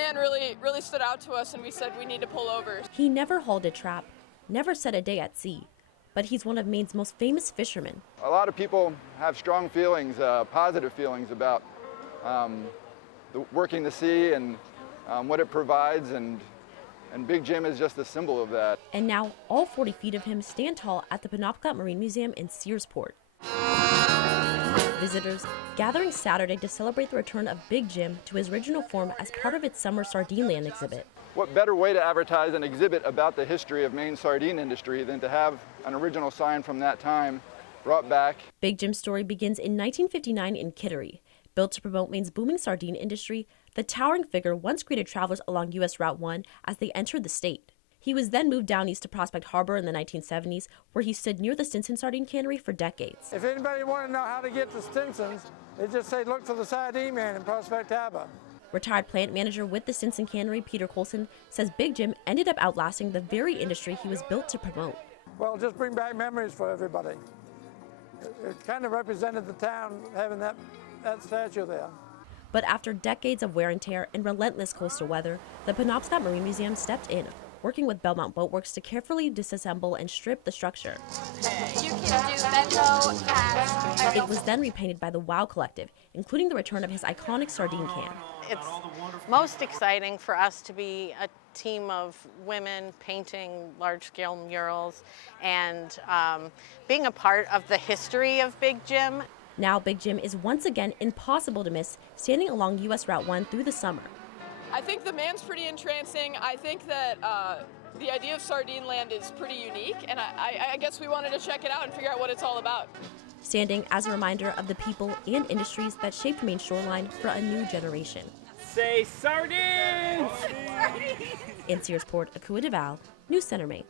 man really stood out to us, and we said we need to pull over. He never hauled a trap, never set a day at sea, but he's one of Maine's most famous fishermen. A lot of people have strong feelings, positive feelings about working the sea and what it provides, and Big Jim is just a symbol of that. And now all 40 feet of him stand tall at the Penobscot Marine Museum in Searsport. Visitors gathering Saturday to celebrate the return of Big Jim to his original form as part of its summer Sardineland exhibit. What better way to advertise an exhibit about the history of Maine's sardine industry than to have an original sign from that time brought back? Big Jim's story begins in 1959 in Kittery. Built to promote Maine's booming sardine industry, the towering figure once greeted travelers along U.S. Route 1 as they entered the state. He was then moved down east to Prospect Harbor in the 1970s, where he stood near the Stinson Sardine Cannery for decades. If anybody wanted to know how to get to Stinson's, they just say look for the Sardine Man in Prospect Harbor. Retired plant manager with the Stinson Cannery, Peter Colson, says Big Jim ended up outlasting the very industry he was built to promote. Well, just bring back memories for everybody. It kind of represented the town having that statue there. But after decades of wear and tear and relentless coastal weather, the Penobscot Marine Museum stepped in, working with Belmont Boatworks to carefully disassemble and strip the structure. You can do bento, cast. It was then repainted by the WOW Collective, including the return of his iconic sardine can. It's most exciting for us to be a team of women painting large-scale murals and being a part of the history of Big Jim. Now Big Jim is once again impossible to miss, standing along U.S. Route 1 through the summer. I think the man's pretty entrancing. I think that the idea of Sardineland is pretty unique, and I guess we wanted to check it out and figure out what it's all about. Standing as a reminder of the people and industries that shaped Maine's shoreline for a new generation. Say sardines! In Searsport, Akua DeVal, News Center, Maine.